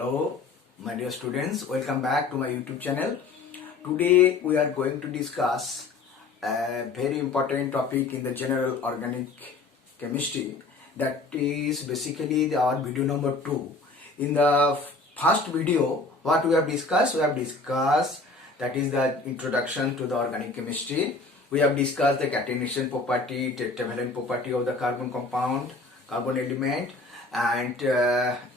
Hello, my dear students. Welcome back to my YouTube channel. Today we are going to discuss a very important topic in the general organic chemistry. That is basically our video number 2. In the first video, what we have discussed? We have discussed that is the introduction to the organic chemistry. We have discussed the catenation property, tetravalent property of the carbon compound, carbon element, and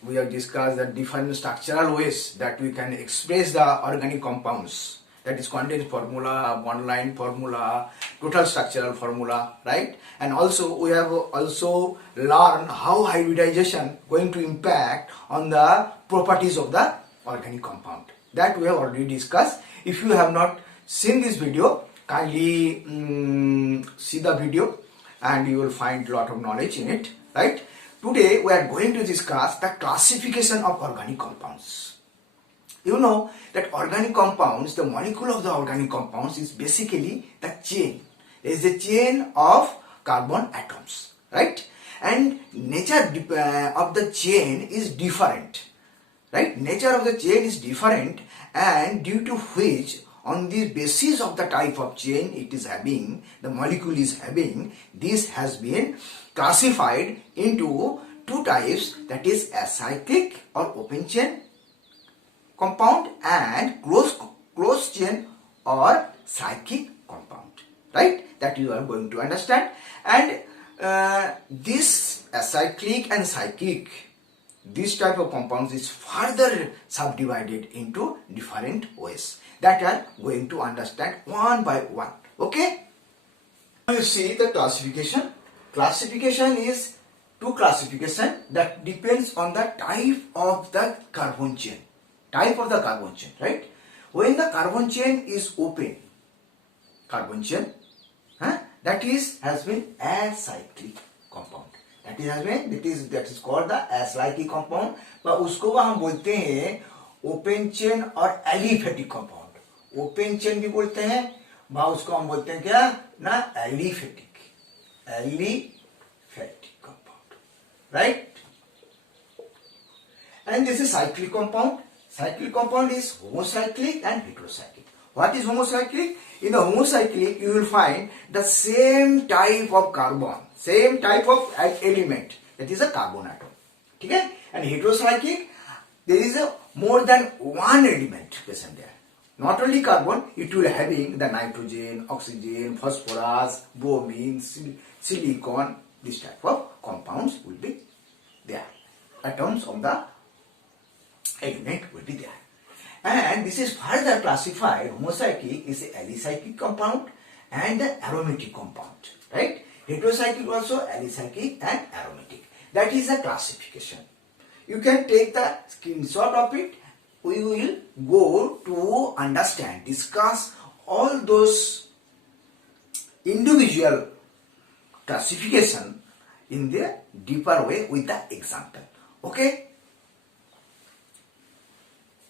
we have discussed the different structural ways that we can express the organic compounds, that is condensed formula, bond line formula, total structural formula, right? And also we have also learned how hybridization going to impact on the properties of the organic compound. That we have already discussed. If you have not seen this video, kindly see the video and you will find a lot of knowledge in it, right? Today we are going to discuss the classification of organic compounds. You know that organic compounds, the molecule of the organic compounds is basically the chain. It is the chain of carbon atoms, right? And nature of the chain is different, right? Nature of the chain is different, and due to which on the basis of the type of chain it is having, the molecule is having, this has been classified into two types, that is acyclic or open chain compound and closed chain or cyclic compound, right? That you are going to understand. And this acyclic and cyclic, this type of compounds is further subdivided into different ways that are going to understand one by one. Okay? Now you see the classification. Classification is two classification that depends on the type of the carbon chain. Type of the carbon chain, right? When the carbon chain is open, carbon chain, that has been acyclic compound. That is called the acyclic compound. but उसको हम बोलते हैं open chain और aliphatic compound. Open chain भी बोलते हैं, उसको हम बोलते हैं क्या ना, aliphatic compound, right? And this is cyclic compound. Cyclic compound is homocyclic and heterocyclic. What is homocyclic? In the homocyclic you will find the same type of carbon, same type of element, that is a carbon atom. Okay? And heterocyclic, there is a more than one element present there. Not only carbon, it will having the nitrogen, oxygen, phosphorus, bromine, silicon. This type of compounds will be there. Atoms of the element will be there. And this is further classified. Homocyclic is a alicyclic compound and the aromatic compound, right? Heterocyclic also alicyclic and aromatic. That is the classification. You can take the screenshot of it. We will go to understand, discuss all those individual classification in the deeper way with the example. Okay?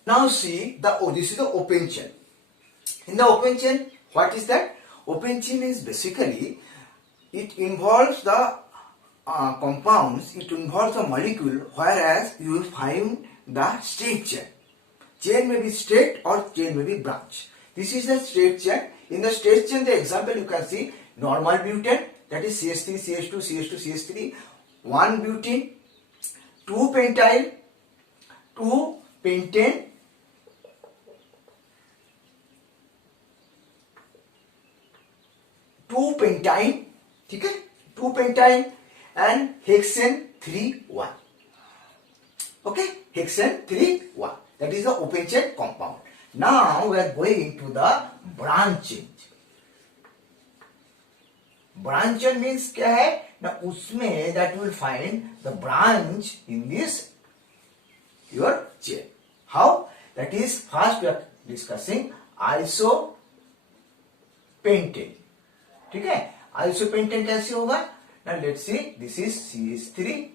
Now see, this is the open chain. In the open chain, what is that? Open chain is basically, it involves the compounds, it involves the molecule, whereas you will find the straight chain. Chain may be straight or chain may be branch. This is the straight chain. In the straight chain, the example you can see normal butane, that is CH3, CH2, CH2, CH3, 1 butene, 2 pentyl, 2 pentane, 2 pentyne, okay? 2 pentyne and hexane 3,1. Okay? Hexane 3,1. That is the open chain compound. Now we are going to the branch chain. Branch chain means क्या है ना, उसमें that you will find the branch in this your chain. How? That is, first we are discussing isopentane. ठीक है? Isopentane कैसे होगा? Now let's see. This is CH3,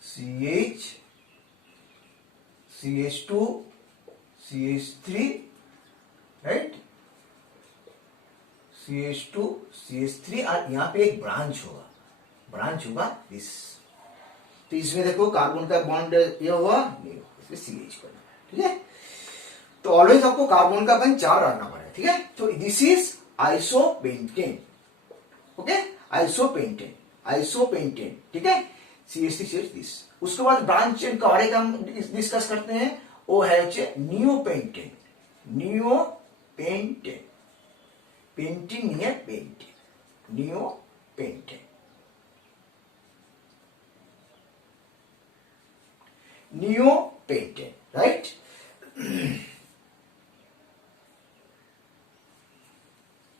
CH, CH2, CH3, right? CH2, CH3 और यहाँ पे एक branch होगा this. तो इसमें देखो कार्बन का बॉन्ड ये हुआ, इसमें CH करना, ठीक है। तो ऑलवेज आपको कार्बन का बंच 4 रखना पड़ेगा, ठीक है। तो this is isopentane, okay, isopentane, ठीक है, CH3 दिस। उसके बाद ब्रांच चेन का और एक हम डिस्कस करते हैं, वो है नियोपेंटेन, नियोपेंटेन, पेंटिन नहीं है, pentane, neopentane, neopentane, right.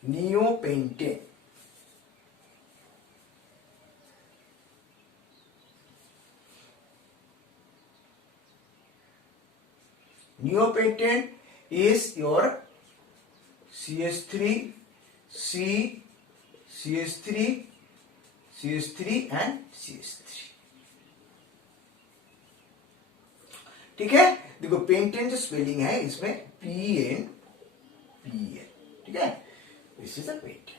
Neopentane, neopentan is your CH3, C, CH3, CH3 and CH3, ठीक है। देखो पेंटेन जो स्पेलिंग है इसमें PN, ठीक है, this is a pentane.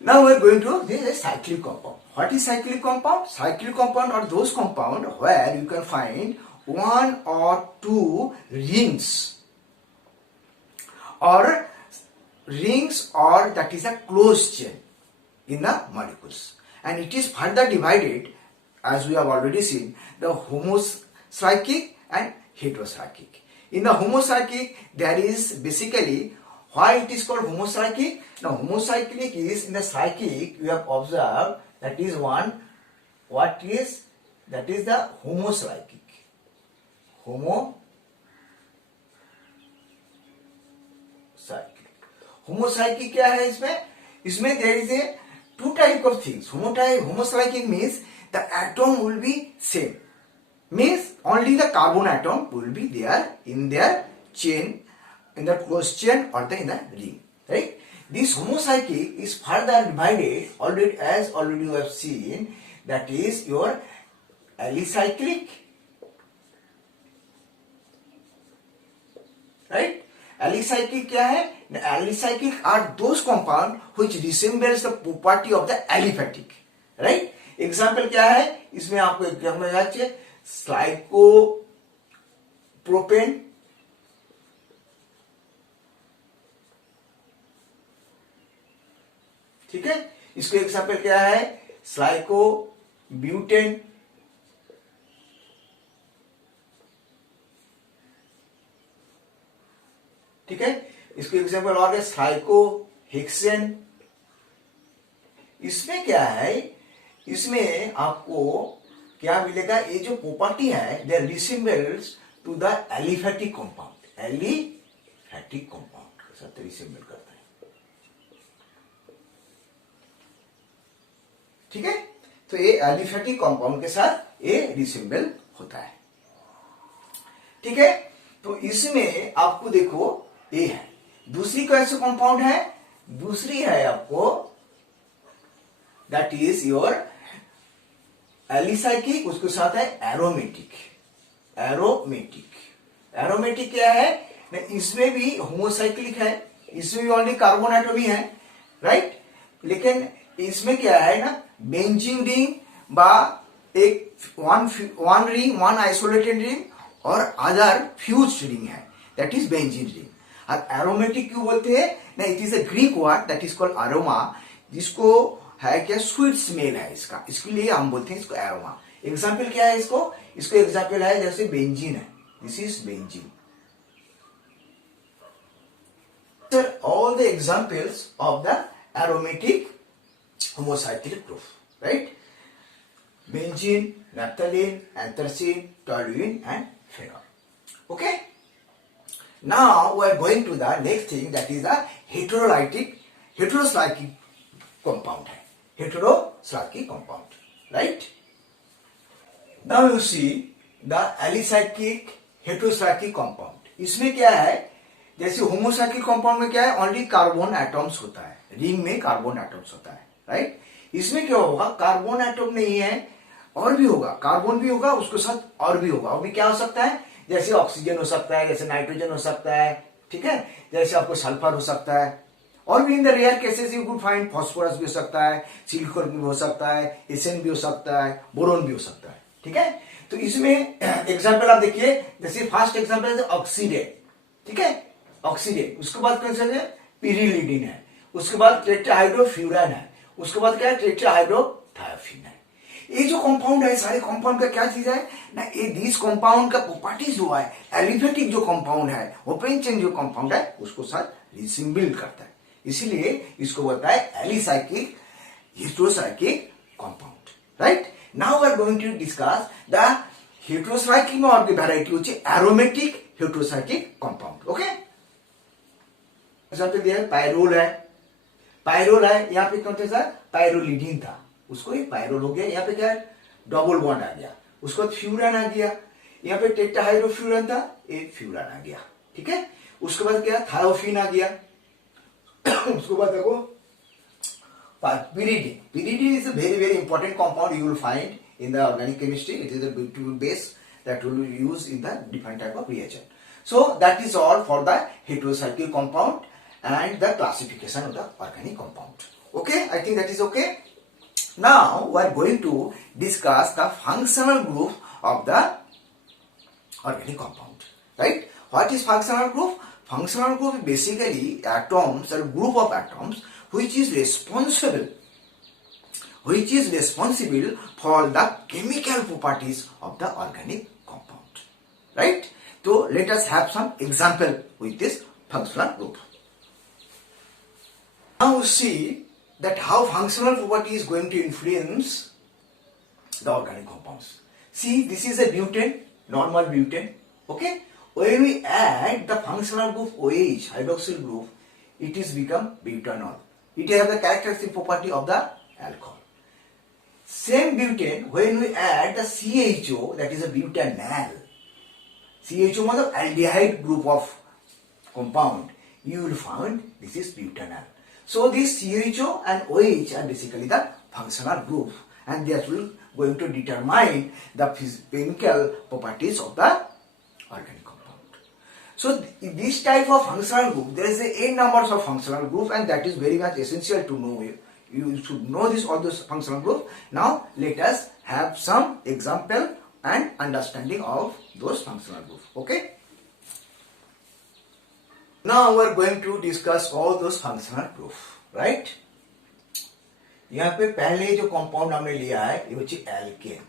Now we are going to this cyclic compound. What is cyclic compound? Cyclic compound are those compound where you can find one or two rings or that is a closed chain in the molecules, and it is further divided, as we have already seen, the homocyclic and heterocyclic. In the homocyclic there is basically, why it is called homocyclic? Now homocyclic is, in the cyclic you have observed, that is one, what is, that is the homocyclic, homocyclic क्या है इसमें there is a two type of things. Homocyclic means the atom will be same, means only the carbon atom will be there in their chain, in the closed chain or in the ring, right? This homocyclic is further divided, already you have seen, that is your alicyclic, right? Alicyclic क्या है? Alicyclic are those compound which resembles the property of the aliphatic, right? Example क्या है इसमें? आपको example याद चाहिए, cyclopropane, ठीक है। इसको एग्जाम्पल क्या है? साइक्लोब्यूटेन, ठीक है। इसको एग्जाम्पल और है साइक्लोहेक्सेन। इसमें क्या है, इसमें आपको क्या मिलेगा? ये जो प्रॉपर्टी है they resembles to the aliphatic compound, aliphatic compound के साथ रिसेम्बल करता है, ठीक है। तो ये एलिफैटिक कंपाउंड के साथ ये रिसेम्बल होता है, ठीक है। तो इसमें आपको देखो ये है। दूसरी कौन सी कंपाउंड है? दूसरी है आपको, दैट इज योर एलिसाइक्लिक, उसके साथ है एरोमेटिक। एरोमेटिक क्या है? इसमें भी होमोसाइक्लिक है, इसमें भी ओनली कार्बन एटम ही है, राइट। लेकिन इसमें क्या है ना, बेंजीन रिंग बा एक one ring, one isolated ring और अदर फ्यूज रिंग है, दैट इज बेंजीन रिंग। और एरोमेटिक क्यों बोलते हैं ना? It is a Greek word that is called aroma, जिसको है क्या, स्वीट स्मेल है इसका, इसके लिए हम बोलते हैं इसको एरोमा। एग्जाम्पल क्या है इसको एग्जाम्पल है जैसे बेंजीन है, this is benzene. All the examples of the aromatic homocyclic group, right? Benzene, naphthalene, anthracene, toluene and phenol. Okay? Now we are going to the next thing, that is the heterocyclic compound. Heterocyclic compound, right? Now you see the alicyclic heterocyclic compound. इसमें क्या है, जैसे homocyclic compound में क्या है, only carbon atoms होता है, ring में कार्बन एटम्स होता है, राइट। इसमें क्या होगा, कार्बन एटम नहीं है, और भी होगा, कार्बन भी होगा, उसके साथ और भी होगा। और भी क्या हो सकता है, जैसे ऑक्सीजन हो सकता है, जैसे नाइट्रोजन हो सकता है, ठीक है, जैसे आपको सल्फर हो सकता है, और भी in the rare cases you could find phosphorus भी हो सकता है, सिलिकॉन भी हो सकता है, एसएन भी हो सकता है, बोरोन भी हो सकता है, ठीक है। तो इसमें एग्जाम्पल आप देखिए, जैसे फर्स्ट एग्जाम्पल है ऑक्सीडेट, ठीक है, ऑक्सीडेट। उसके बाद कौन सा है, पिरिलिडिन है। उसके बाद टेट्राहाइड्रोफ्यूरन है। उसके बाद क्या है, टेट्राहाइड्रोथायोफिन है। ये जो कंपाउंड है, सारे कंपाउंड का क्या चीज है ना, ये दिस कंपाउंड का प्रॉपर्टीज जो है, एलिफेटिक जो कंपाउंड है, ओपन चेन जो कंपाउंड है, उसको साथ रिसिम्बिल्ड करता है, इसीलिए इसको बोलता है alicyclic heterocyclic compound, right. Now we are going to discuss the heterocyclic में और वैरायटी होची aromatic heterocyclic compound, okay. Example दिया है, पायरोल है, पायरोल है, यहाँ पे कौन सा पायरोलिडिन था, उसको ये पायरोल हो गया, यहाँ पे क्या है डबल बॉन्ड आ गया, उसके बाद फ्यूरन आ गया, यहाँ पे टेट्राहाइड्रोफ्यूरन था, ये फ्यूरन आ गया, ठीक है। उसके बाद क्या थायोफिन आ गया, उसके बाद देखो pyridine. Pyridine is a very very important compound you will find in the organic chemistry. It is a beautiful base that we will use in the different type of reagent. So that is all for the heterocyclic compound and the classification of the organic compound. Okay, I think that is okay. Now we are going to discuss the functional group of the organic compound. Right? What is functional group? Functional group is basically atoms or group of atoms which is responsible for the chemical properties of the organic compound, right? So let us have some example with this functional group. Now see that how functional property is going to influence the organic compounds. See, this is a butane, normal butane, okay? When we add the functional group OH, hydroxyl group, it is become butanol. It has the characteristic property of the alcohol. Same butane, when we add the CHO, that is a butanal. CHO means aldehyde group of compound. You will find this is butanal. So this CHO and OH are basically the functional group, and that will going to determine the chemical properties of the organic compound. So this type of functional group, there is a n numbers of functional group, and that is very much essential to know. You should know this all those functional group. Now let us have some example and understanding of those functional groups. Okay. Now we are going to discuss all those functional groups, right? यहाँ पे पहले जो compound हमने लिया है ये होची alkene.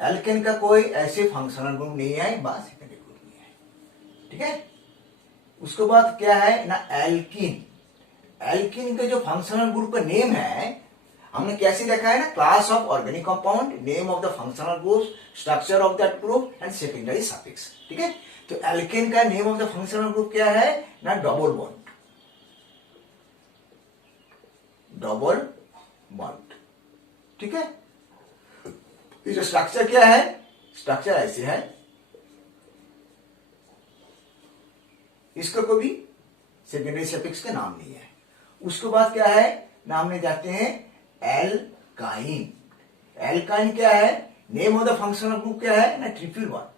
Alkene का कोई ऐसे फंक्शनल ग्रुप नहीं है, बस सेकेंडरी ग्रुप नहीं है, ठीक है. उसके बाद क्या है ना, एल्कीन. एल्कीन का जो फंक्शनल ग्रुप का नेम है, हमने कैसे देखा है ना, class of organic compound, name of the functional group, structure of that group and secondary suffix, ठीक है. तो एल्केन का name of the functional group क्या है ना, डबल बॉन्ड. डबल बॉन्ड, ठीक है. इसका स्ट्रक्चर क्या है, स्ट्रक्चर ऐसे है. इसका कोई भी सेकेंडरी सफिक्स का नाम नहीं है. उसके बाद क्या है, नाम में जाते हैं एल्काइन. एल्काइन क्या है, name of the functional group क्या है ना, ट्रिपल बॉन्ड.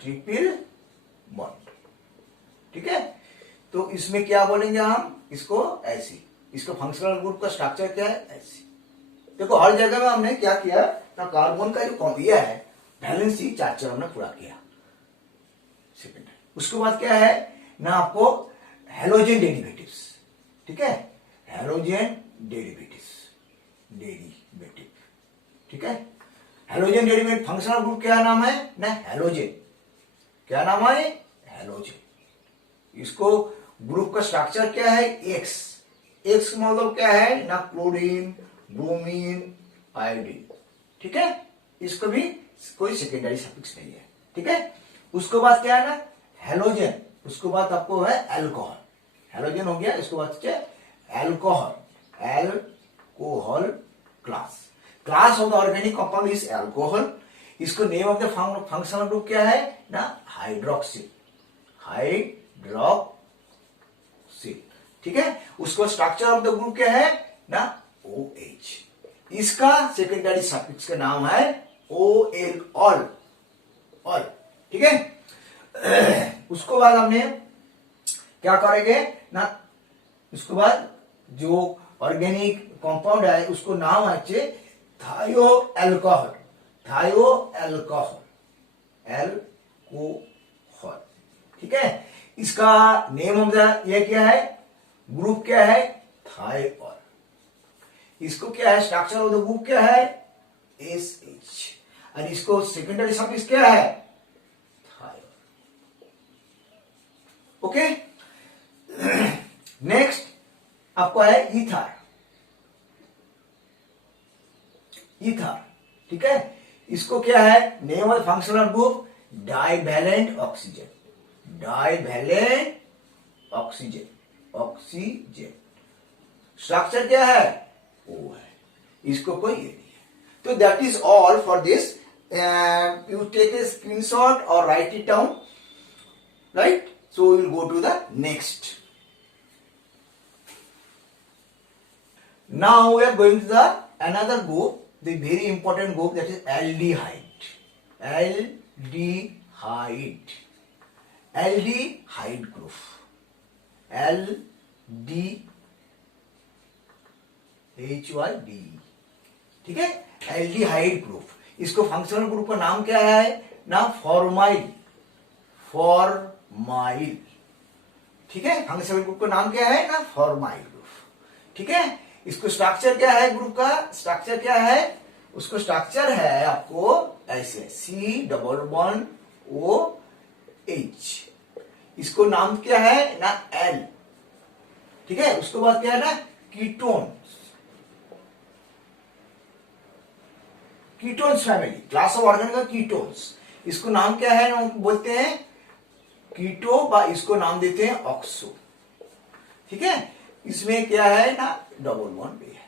ट्रिपल बॉन्ड, ठीक है. तो इसमें क्या बोलेंगे हम, इसको ऐसी. इसका फंक्शनल ग्रुप का स्ट्रक्चर क्या है, ऐसी. देखो हर जगह में हमने क्या किया ना, कार्बन का जो कॉम्बिया है बैलेंस ही चार हमने पूरा किया. सेकेंड. उसके बाद क्या है ना, आपको हेलोजन डेरिवेटिव्स, ठीक है. हेलोजन डेरिवेटिव्स, ठीक है. हेलोजन डेरिवेटिव फंक्शनल ग्रुप क्या नाम है ना, हेलोजन. क्या नाम है, हेलोजन. इसको ग्रुप का स्ट्रक्चर क्या है, एक्स. एक्स मतलब क्या है ना, क्लोरीन, ब्रोमीन, आयोडीन, ठीक है. इसको भी कोई सेकेंडरी सफिक्स नहीं है, ठीक है. उसके बाद क्या है ना, हेलोजन. उसके बाद आपको है एल्कोहल. हेलोजन हो गया, इसके बाद alcohol. Alcohol class. Class of the organic compound is alcohol. इसको name of the functional group क्या है ना, हाइड्रोक्सिल. हाइड्रोक्सिल, ठीक है. उसको स्ट्रक्चर ऑफ द ग्रुप क्या है ना, OH. इसका सेकेंडरी सफिक्स का नाम है OL, ऑल, ऑल, ठीक है. उसको बाद हमने क्या करेंगे ना, उसके बाद जो ऑर्गेनिक कंपाउंड है उसको नाम है थायो एल्कोहल. थायो अल्कोहल, एल्कोहल। ठीक है, इसका नेम ऑफ द ये क्या है, ग्रुप क्या है, थायोल। इसको क्या है, स्ट्रक्चर ऑफ द ग्रुप क्या है, SH। और इसको सेकेंडरी सफिक्स क्या है, थायोल। ओके, नेक्स्ट आपका है ईथर। ईथर, ठीक है, इसको क्या है, name of functional group divalent oxygen, divalent oxygen, oxygen. Structure क्या है, O है, इसको कोई ये नहीं है। तो that is all for this. You take a screenshot और write it down, right. So will go to the next. Now we are going to the another group, the very important group, that is aldehyde. Aldehyde, aldehyde group, LDHYD, ठीक है, aldehyde group. इसको functional group का नाम क्या है ना, formyl, formyl. ठीक है, फंक्शनल ग्रुप का नाम क्या है ना, फॉर्माइल ग्रुप। ठीक है, इसको स्ट्रक्चर क्या है, ग्रुप का स्ट्रक्चर क्या है, उसको स्ट्रक्चर है आपको ऐसे C++OH। इसको नाम क्या है ना, L। ठीक है, उसके बाद क्या है ना, ketone, ketones family, class of organic का कीटोन्स। इसको नाम क्या है ना, बोलते हैं कीटो, इसको नाम देते हैं ऑक्सो। ठीक है, इसमें क्या है ना, डबल बॉन्ड पे है,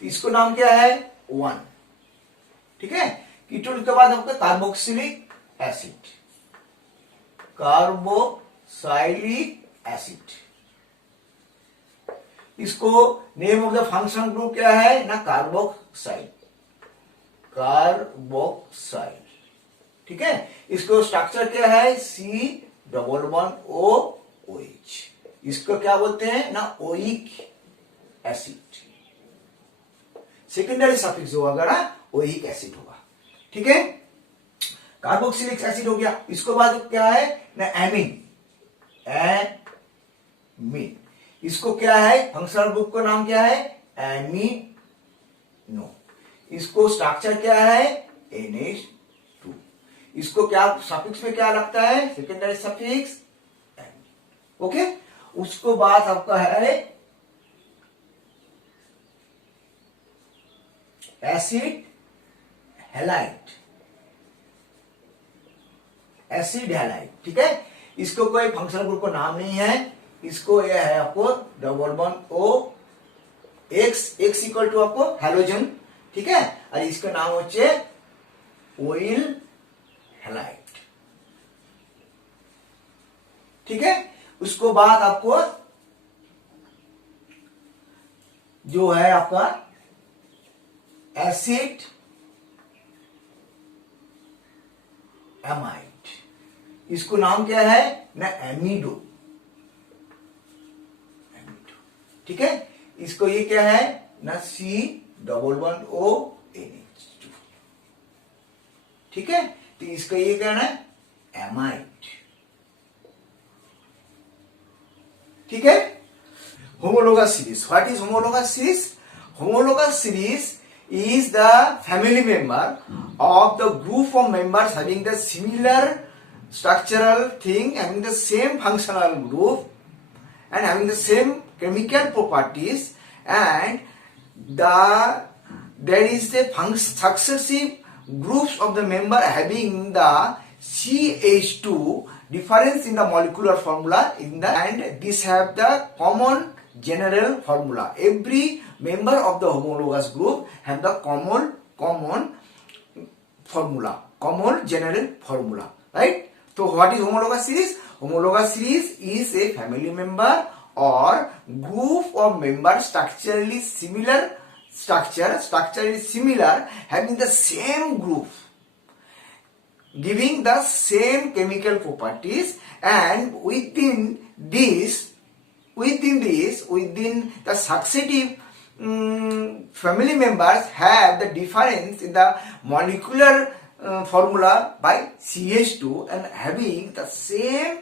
तो इसको नाम क्या है, 1। ठीक है, कीटोन के बाद आपका कार्बोक्सिलिक एसिड, कार्बोक्सिलिक एसिड। इसको name of the functional group क्या है ना, कार्बोक्साइल, कार्बोक्साइल। ठीक है, इसको स्ट्रक्चर क्या है, C++OH। इसको क्या बोलते हैं ना, ओइक एसिड। सेकेंडरी सफिक्स जो होगा ना, ओइक एसिड होगा। ठीक है, कार्बोक्सिलिक एसिड हो गया। इसके बाद क्या है ना, एमीन, एमीन। इसको क्या है, फंक्शनल ग्रुप का नाम क्या है, एमीनो। इसको स्ट्रक्चर क्या है, NH2। इसको क्या सफिक्स में क्या लगता है, सेकेंडरी सफिक्स। ओके, उसको बाद आपका है एसिड हैलाइड, एसिड हैलाइड। ठीक है, इसको कोई फंक्शनल ग्रुप का नाम नहीं है, इसको यह है आपको double bond O, X equal to आपको हैलोजन। ठीक है, और इसका नाम होचे ओइल हैलाइड। ठीक है, उसको बाद आपको जो है आपका एसिड एमाइड, इसको नाम क्या है ना, एमिडो, एमिडो। ठीक है, इसको ये क्या है ना, C++ONH2। ठीक है, तो इसका ये क्या है, एमाइड। ठीक है, homologous series. What is homologous series? Homologous series is the family member of the group of members having the similar structural thing, having the same functional group and having the same chemical properties, and there is the successive groups of the member having the CH2 difference in the molecular formula and these have the common general formula. Every member of the homologous group have the common formula, common general formula, right? So what is homologous series? Homologous series is a family member or group of members structurally similar, having the same group, giving the same chemical properties, and within the successive family members have the difference in the molecular formula by CH2 and having the same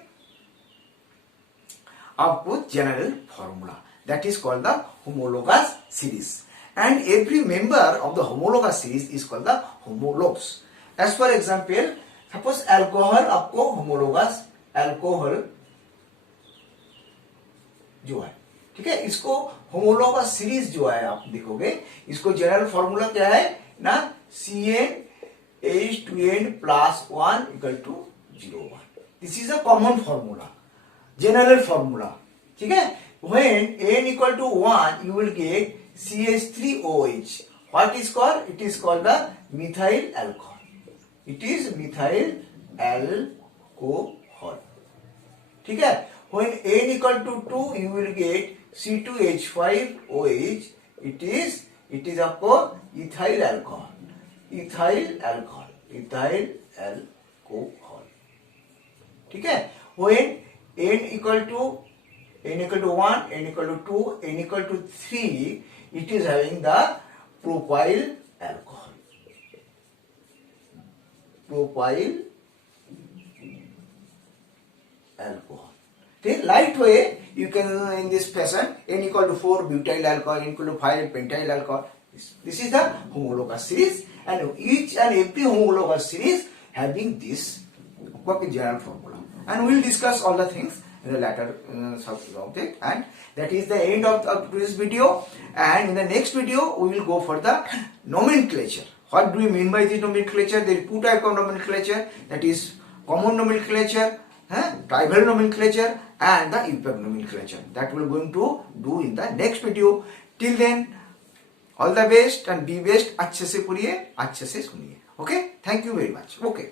output general formula. That is called the homologous series. And every member of the homologous series is called the homologues. As for example, suppose alcohol आपको homologous alcohol जो है, ठीक है, इसको homologous series जो है आप देखोगे, इसको जनरल फॉर्मूला क्या है ना, CnH2n plus 1 equal to 0 1. This is a common formula, general formula. ठीक है, when n equal to 1 you will get CH3OH. What is called? It is called the methyl alcohol. It is methyl alcohol. ठीक है, when n equal to 2 you will get C2H5OH. It is आपको ethyl alcohol. Ethyl alcohol. ठीक है, when n equal to 1, n equal to 2, n equal to 3, it is having the propyl alcohol. Okay, light way you can in this fashion, n equal to 4 butyl alcohol, n equal to 5 pentyl alcohol. This is the homologous series, and each and every homologous series having this general formula. And we will discuss all the things in the latter subject, and that is the end of this video. And in the next video we will go for the nomenclature. What do we mean by this nomenclature? There is two types of nomenclature, that is common nomenclature, tribal nomenclature, and the UPAC nomenclature. That we are going to do in the next video. Till then, all the best and be best. अच्छे से पढ़िए, अच्छे से सुनिए. Okay, thank you very much. Okay.